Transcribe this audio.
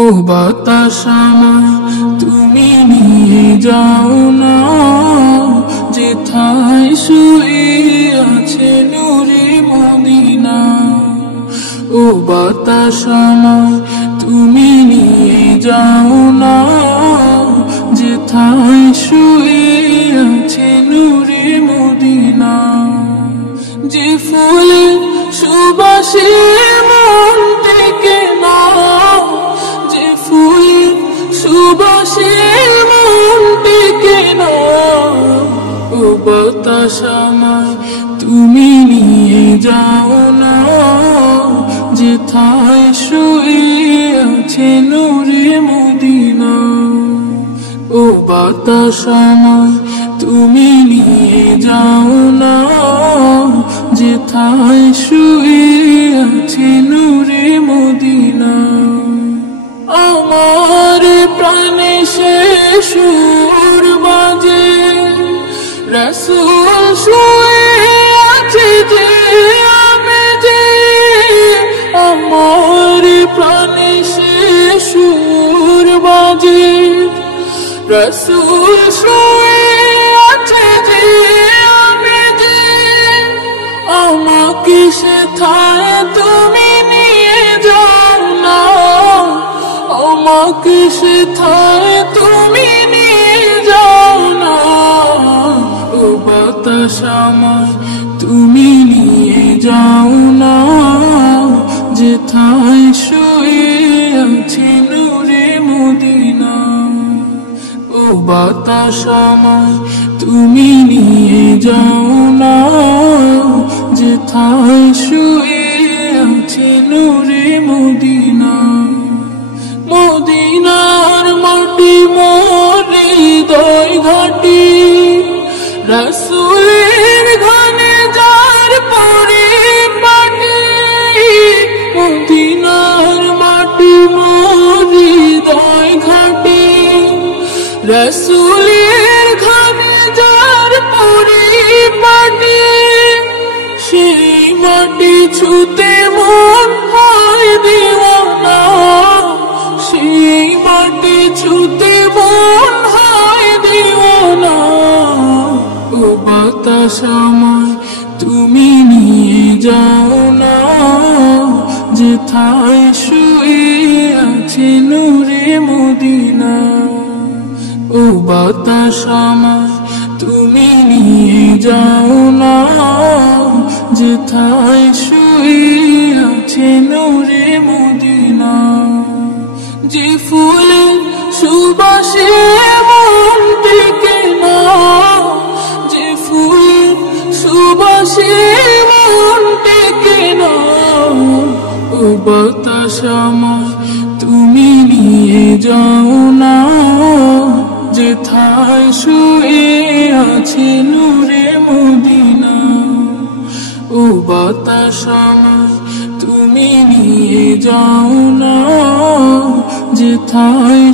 ও বাতাস আমায় তুমি নিয়ে যাও না, যেথায় শুয়ে আছে নূরে মদিনা। ও বাতাস আমায় তুমি নিয়ে যাও না, যেথায় শুয়ে আছে নূরে মদিনা। যে ফুলে সুবাসে মন টেকে না, যে ফুলে সুবাসে মন টেকে না। ও বাতাস আমায় তুমি নিয়ে যাও না, যেথায় শুয়ে আছে নূরে মদিনা। ও বাতাস আমায় তুমি নিয়ে যাও না, যেথায় শুয়ে আছে নূরে মদিনা। আমার প্রাণে সে সুর বাজে, রাসূল শুয়ে আছে যে আমি যে। আমার প্রাণে সে সুর বাজে, রাসূল শুয়ে আছে যে আমি যে। আমাকে সেথায় তুমি নিয়ে যাও না, আমাকে সেথায় তুমি নিয়ে যাও না। ও বাতাস আমায় তুমি নিয়ে যাও না, যেথায় শুয়ে আছে নূরে মদিনা। ও বাতাস আমায় তুমি নিয়ে যাও না, যেথায় শুয়ে আছে নূরে মদিনা। মদিনার মাটি মোর হৃদয় ঘাটি, রাসূলের ঘানে যার পরিপাটি। মদিনার মাটি মোর হৃদয় ঘাটি, রাসূলের ঘানে যার পরিপাটি। সেই মাটি ছুতে মন হয় দিওয়ানা, সেই মাটি ছুতে মন হয় দিওয়ানা। ও বাতাস আমায় তুমি নিয়ে যাও না, যেথায় শুয়ে আছে নূরে মদিনা। ও বাতাস আমায় তুমি নিয়ে যাও না, যেথায় শুয়ে আছে নূরে মদিনা। যে ফুলে সুবাসে মন টেকে না, যে ফুলে সুবাসে মন টেকে না। ও বাতাস আমায় তুমি নিয়ে যাও না, যেথায় শুয়ে আছে নূরে মদিনা। ও বাতাস আমায় তুমি নিয়ে যাও না, যেথায়